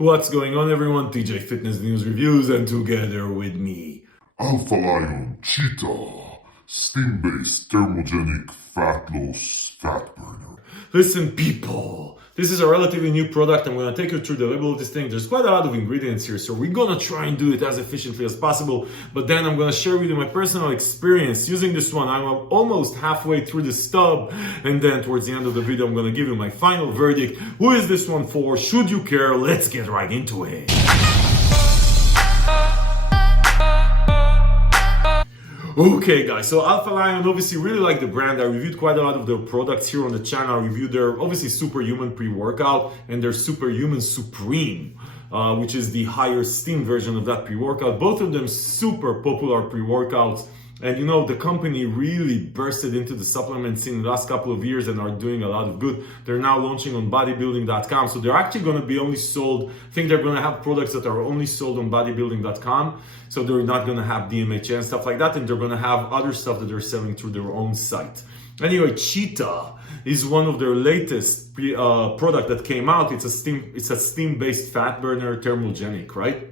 What's going on, everyone? TJ Fitness News Reviews, and together with me, Alpha Lion Cheetah Steam-based Thermogenic Fat Loss Fat Burner. Listen, people, this is a relatively new product. I'm going to take you through the label of this thing. There's quite a lot of ingredients here, so we're going to try and do it as efficiently as possible. But then I'm going to share with you my personal experience using this one. I'm almost halfway through the stub, and then towards the end of the video, I'm going to give you my final verdict. Who is this one for? Should you care? Let's get right into it. Okay guys, so Alpha Lion, obviously really like the brand. I reviewed quite a lot of their products here on the channel. I reviewed their obviously Superhuman pre-workout and their Superhuman Supreme, which is the higher steam version of that pre-workout. Both of them super popular pre-workouts. And you know, the company really bursted into the supplement scene in the last couple of years and are doing a lot of good. They're now launching on bodybuilding.com. So they're actually going to be only sold, I think they're going to have products that are only sold on bodybuilding.com. So they're not going to have DMHA and stuff like that. And they're going to have other stuff that they're selling through their own site. Anyway, Cheetah is one of their latest product that came out. It's a steam-based fat burner, thermogenic, right?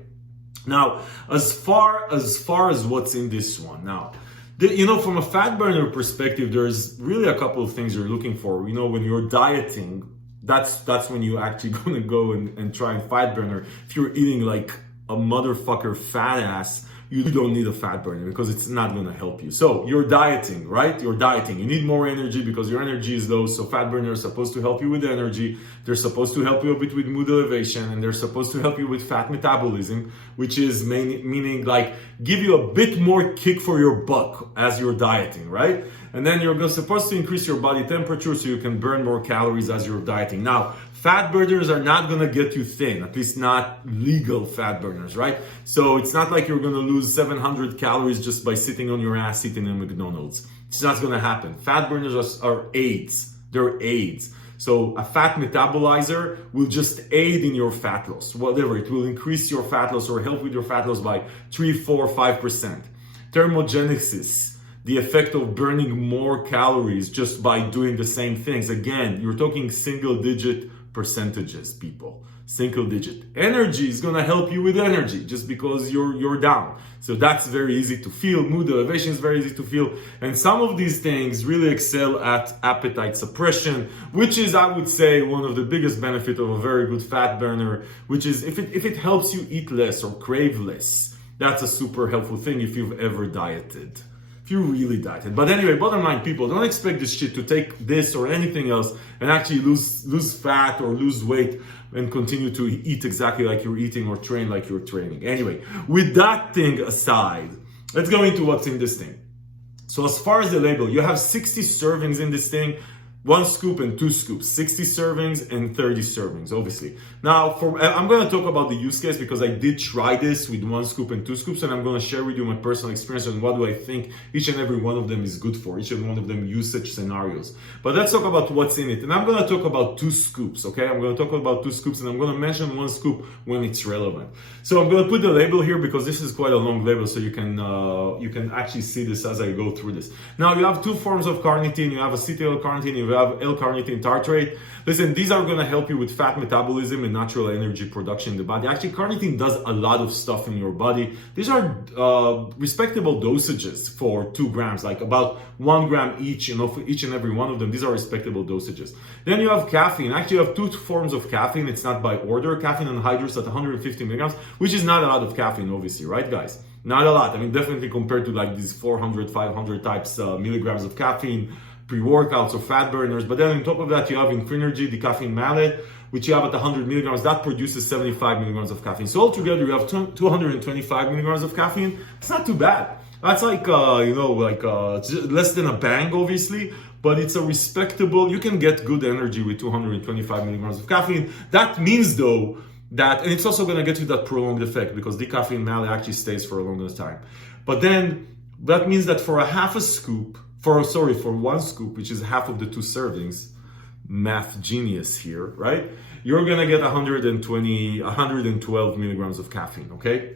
Now, as far as what's in this one, now, you know, from a fat burner perspective, there's really a couple of things you're looking for. You know, when you're dieting, that's when you actually gonna go and try and fat burner. If you're eating like a motherfucker fat ass, you don't need a fat burner because it's not going to help you. So you're dieting, right? You're dieting. You need more energy because your energy is low. So fat burner is supposed to help you with energy. They're supposed to help you a bit with mood elevation, and they're supposed to help you with fat metabolism, which is meaning like give you a bit more kick for your buck as you're dieting, right? And then you're supposed to increase your body temperature so you can burn more calories as you're dieting. Now, fat burners are not going to get you thin, at least not legal fat burners, right? So it's not like you're going to lose 700 calories just by sitting on your ass eating in McDonald's. It's not going to happen. Fat burners are aids. They're aids. So a fat metabolizer will just aid in your fat loss, whatever. It will increase your fat loss or help with your fat loss by 3, 4, 5%. Thermogenesis, the effect of burning more calories just by doing the same things. Again, you're talking single digit percentages, people. Single digit. Energy is gonna help you with energy just because you're down. So that's very easy to feel. Mood elevation is very easy to feel. And some of these things really excel at appetite suppression, which is, I would say, one of the biggest benefits of a very good fat burner, which is if it helps you eat less or crave less. That's a super helpful thing if you've ever dieted. If you really dieted. But anyway, bottom line, people, don't expect this shit to take this or anything else and actually lose fat or lose weight and continue to eat exactly like you're eating or train like you're training. Anyway, with that thing aside, let's go into what's in this thing. So as far as the label, you have 60 servings in this thing. 1 scoop and 2 scoops, 60 servings and 30 servings, obviously. Now, I'm going to talk about the use case because I did try this with 1 scoop and 2 scoops, and I'm going to share with you my personal experience and what do I think each and every one of them is good for, each and one of them usage scenarios. But let's talk about what's in it. And I'm going to talk about 2 scoops, okay? I'm going to talk about 2 scoops, and I'm going to mention 1 scoop when it's relevant. So I'm going to put the label here because this is quite a long label, so you can actually see this as I go through this. Now, you have 2 forms of carnitine. You have acetyl-carnitine, you have L-carnitine tartrate. Listen, these are going to help you with fat metabolism and natural energy production in the body. Actually, carnitine does a lot of stuff in your body. These are respectable dosages for 2 grams, like about 1 gram each, you know, for each and every one of them. These are respectable dosages. Then you have caffeine. Actually, you have 2 forms of caffeine. It's not by order. Caffeine anhydrous at 150 milligrams, which is not a lot of caffeine, obviously, right, guys? Not a lot. I mean, definitely compared to like these 400, 500 types milligrams of caffeine, pre-workouts or fat burners. But then on top of that, you have Infinergy, the caffeine mallet, which you have at 100 milligrams. That produces 75 milligrams of caffeine. So altogether, you have 225 milligrams of caffeine. It's not too bad. That's like, less than a bang, obviously. But it's a respectable, you can get good energy with 225 milligrams of caffeine. That means, though, that, and it's also going to get you that prolonged effect because the caffeine mallet actually stays for a longer time. But then that means that for 1 scoop, for 1 scoop, which is half of the 2 servings, math genius here, right? You're gonna get 112 milligrams of caffeine, okay?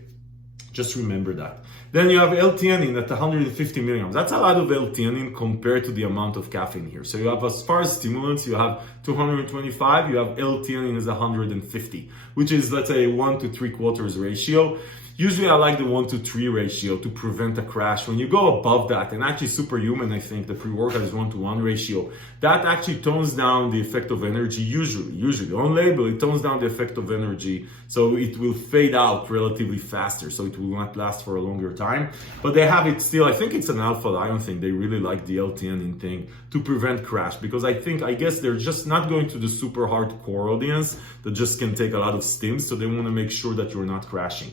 Just remember that. Then you have L-theanine at 150 milligrams. That's a lot of L-theanine compared to the amount of caffeine here. So you have, as far as stimulants, you have 225, you have L-theanine is 150, which is, let's say, a 1 to 3/4 ratio. Usually I like the 1 to 3 ratio to prevent a crash. When you go above that, and actually Superhuman, I think the pre-workout is 1 to 1 ratio, that actually tones down the effect of energy. Usually on label, it tones down the effect of energy, so it will fade out relatively faster, so it will not last for a longer time. But they have it still, I think it's an alpha lion thing. They really like the L-theanine thing to prevent crash, because I guess they're just not going to the super hardcore audience that just can take a lot of stims, so they want to make sure that you're not crashing.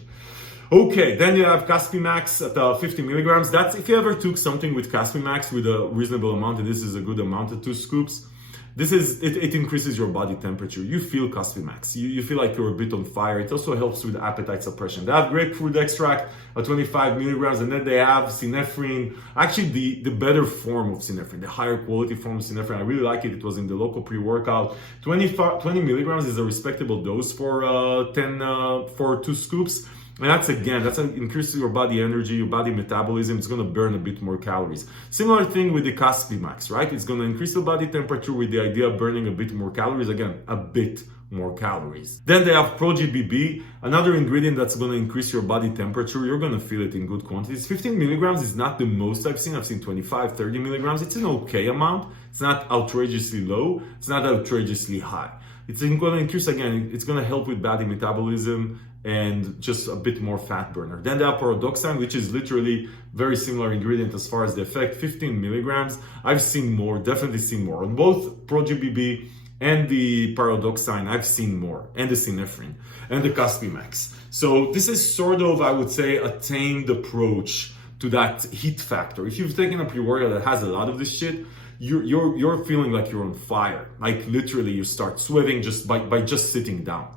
Okay, then you have Caspimax at 50 milligrams. That's if you ever took something with Caspimax with a reasonable amount, and this is a good amount of 2 scoops. It increases your body temperature. You feel Caspimax. You feel like you're a bit on fire. It also helps with appetite suppression. They have grapefruit extract at 25 milligrams, and then they have synephrine. Actually, the better form of synephrine, the higher quality form of synephrine. I really like it. It was in the local pre-workout. 20 milligrams is a respectable dose for 2 scoops. And that's increases your body energy, your body metabolism. It's going to burn a bit more calories. Similar thing with the Caspimax, right? It's going to increase the body temperature with the idea of burning a bit more calories. Again, a bit more calories. Then they have ProGBB, another ingredient that's going to increase your body temperature. You're going to feel it in good quantities. 15 milligrams is not the most I've seen. I've seen 25, 30 milligrams. It's an okay amount. It's not outrageously low. It's not outrageously high. It's going to increase, again, it's going to help with body metabolism and just a bit more fat burner. Then they have paradoxine, which is literally very similar ingredient as far as the effect, 15 milligrams. I've seen more, definitely seen more. On both ProGBB and the paradoxine, I've seen more, and the synephrine and the Caspimax. So this is sort of, I would say, a tamed approach to that heat factor. If you've taken a pre-workout that has a lot of this shit, you're feeling like you're on fire. Like literally you start sweating just by just sitting down.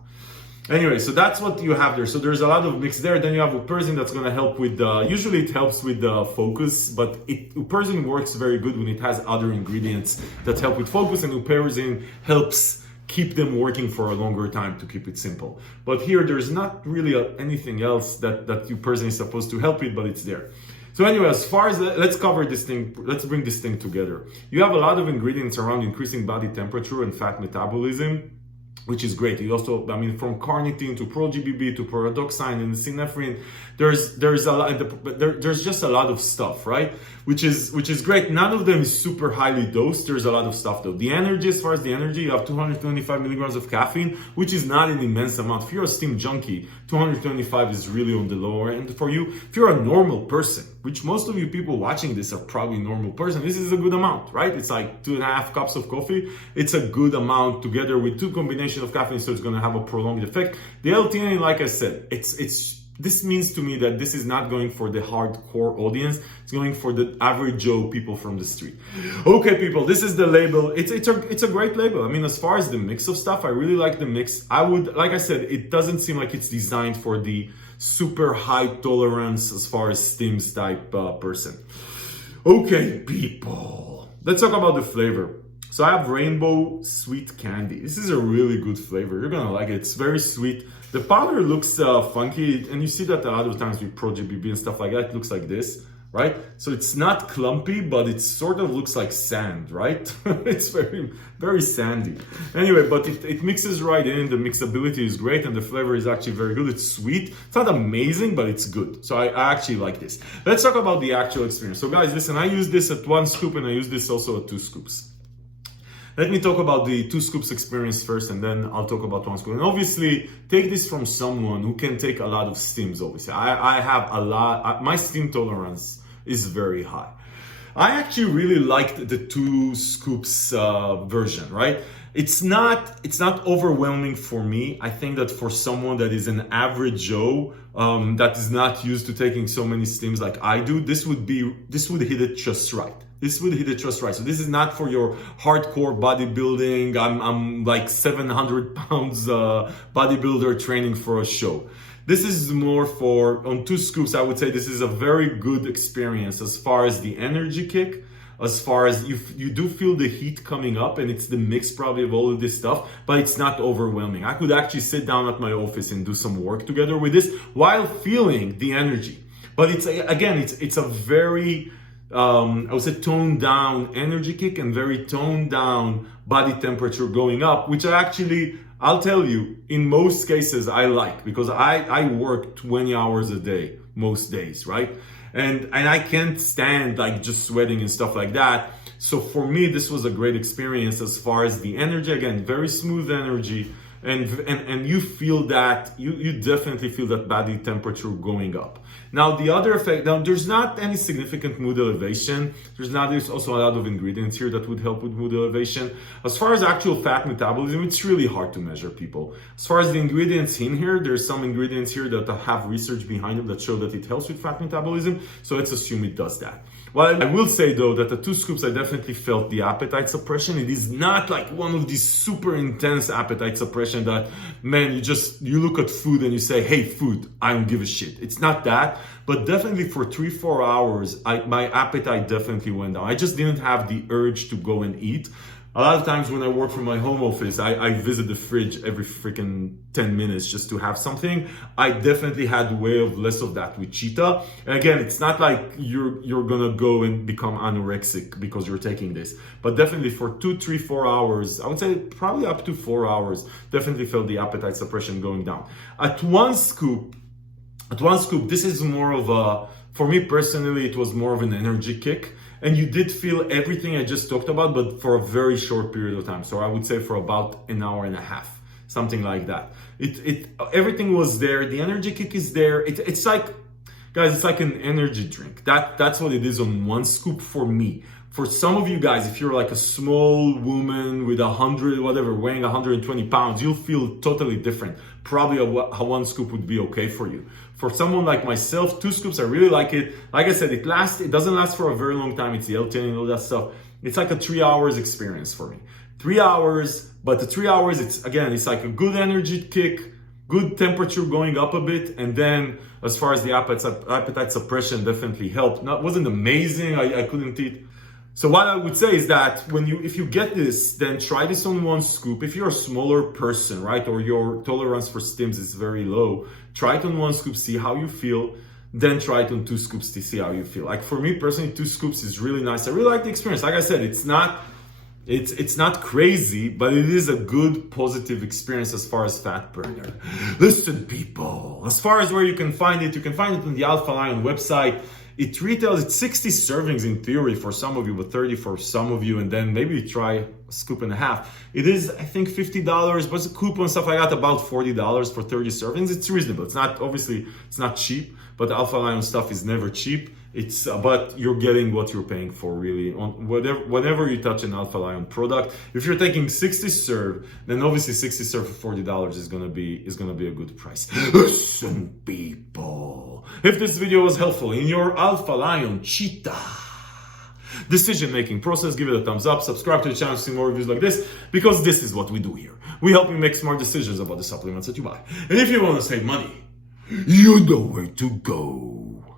Anyway, so that's what you have there. So there's a lot of mix there. Then you have Uperzin that's going to help with, usually it helps with focus, but Uperzin works very good when it has other ingredients that help with focus, and Uperzin helps keep them working for a longer time, to keep it simple. But here, there's not really anything else that Uperzin is supposed to help with, but it's there. So anyway, as far as let's cover this thing, let's bring this thing together. You have a lot of ingredients around increasing body temperature and fat metabolism, which is great. You also, from carnitine to ProGBB to paradoxine and synephrine, there's a lot. There's just a lot of stuff, right? Which is great. None of them is super highly dosed. There's a lot of stuff though. The energy, as far as the energy, you have 225 milligrams of caffeine, which is not an immense amount. If you're a steam junkie, 225 is really on the lower end for you. If you're a normal person, which most of you people watching this are probably normal person, this is a good amount, right? It's like 2.5 cups of coffee. It's a good amount together with 2 combinations of caffeine, so it's going to have a prolonged effect. The L-theanine, like I said, this means to me that this is not going for the hardcore audience. It's going for the average Joe people from the street. Okay, people, this is the label. It's a great label. As far as the mix of stuff, I really like the mix. Like I said, it doesn't seem like it's designed for the super high tolerance as far as steams type person. Okay, people, let's talk about the flavor. So I have rainbow sweet candy. This is a really good flavor. You're gonna like it. It's very sweet. The powder looks funky, and you see that a lot of times with ProGBB and stuff like that. It looks like this, right? So it's not clumpy, but it sort of looks like sand, right? It's very, very sandy. Anyway, but it mixes right in. The mixability is great, and the flavor is actually very good. It's sweet. It's not amazing, but it's good. So I actually like this. Let's talk about the actual experience. So guys, listen, I use this at 1 scoop, and I use this also at 2 scoops. Let me talk about the 2 scoops experience first, and then I'll talk about 1 scoop. And obviously, take this from someone who can take a lot of steams, obviously. I have a lot, my steam tolerance is very high. I actually really liked the 2 scoops version, right? It's not overwhelming for me. I think that for someone that is an average Joe, that is not used to taking so many steams like I do, this would hit it just right. This would hit it just right. So this is not for your hardcore bodybuilding. I'm like 700 pounds bodybuilder training for a show. This is more for, on 2 scoops, I would say this is a very good experience as far as the energy kick. as far as you do feel the heat coming up, and it's the mix probably of all of this stuff, but it's not overwhelming. I could actually sit down at my office and do some work together with this while feeling the energy. But it's a very I would say toned down energy kick and very toned down body temperature going up, which I'll tell you, in most cases I like, because I work 20 hours a day most days, right? And I can't stand like just sweating and stuff like that. So for me, this was a great experience as far as the energy. Again, very smooth energy, and you feel that, you definitely feel that body temperature going up. Now the other effect, now there's not any significant mood elevation. There's also a lot of ingredients here that would help with mood elevation. As far as actual fat metabolism, it's really hard to measure, people. As far as the ingredients in here, there's some ingredients here that have research behind them that show that it helps with fat metabolism. So let's assume it does that. Well, I will say though that the 2 scoops, I definitely felt the appetite suppression. It is not like one of these super intense appetite suppression that, man, you look at food and you say, hey, food, I don't give a shit. It's not that, but definitely for 3-4 hours, my appetite definitely went down. I just didn't have the urge to go and eat. A lot of times when I work from my home office, I visit the fridge every freaking 10 minutes just to have something. I definitely had way of less of that with Cheetah. And again, it's not like you're gonna go and become anorexic because you're taking this. But definitely for 2, 3, 4 hours, I would say probably up to 4 hours, definitely felt the appetite suppression going down. At one scoop, this is more of a, for me personally, it was more of an energy kick. And you did feel everything I just talked about, but for a very short period of time. So I would say for about an hour and a half, something like that. Everything was there. The energy kick is there. It's like, guys, it's like an energy drink. That's what it is on one scoop for me. For some of you guys, if you're like a small woman with 100, whatever, weighing 120 pounds, you'll feel totally different. Probably a one scoop would be okay for you. For someone like myself, 2 scoops, I really like it. Like I said, it doesn't last for a very long time. It's the L10 and all that stuff. It's like a 3 hours experience for me. 3 hours, but the 3 hours, it's like a good energy kick, good temperature going up a bit, and then as far as the appetite suppression definitely helped. Wasn't amazing, I couldn't eat. So what I would say is that if you get this, then try this on 1 scoop. If you're a smaller person, right, or your tolerance for stims is very low, try it on 1 scoop, see how you feel. Then try it on 2 scoops to see how you feel. Like for me personally, 2 scoops is really nice. I really like the experience. Like I said, it's not crazy, but it is a good positive experience as far as fat burner. Listen, people, as far as where you can find it on the Alpha Lion website. It retails, it's 60 servings in theory for some of you, but 30 for some of you, and then maybe try a scoop and a half. It is, I think, $50, but it's a coupon, stuff like that, about $40 for 30 servings. It's reasonable. It's not cheap, but the Alpha Lion stuff is never cheap. But you're getting what you're paying for, really. On whenever you touch an Alpha Lion product, if you're taking 60 serve, then obviously 60 serve for $40 is gonna be a good price. Listen, people, if this video was helpful in your Alpha Lion Cheetah decision-making process, give it a thumbs up, subscribe to the channel to see more reviews like this, because this is what we do here. We help you make smart decisions about the supplements that you buy. And if you want to save money, you know where to go.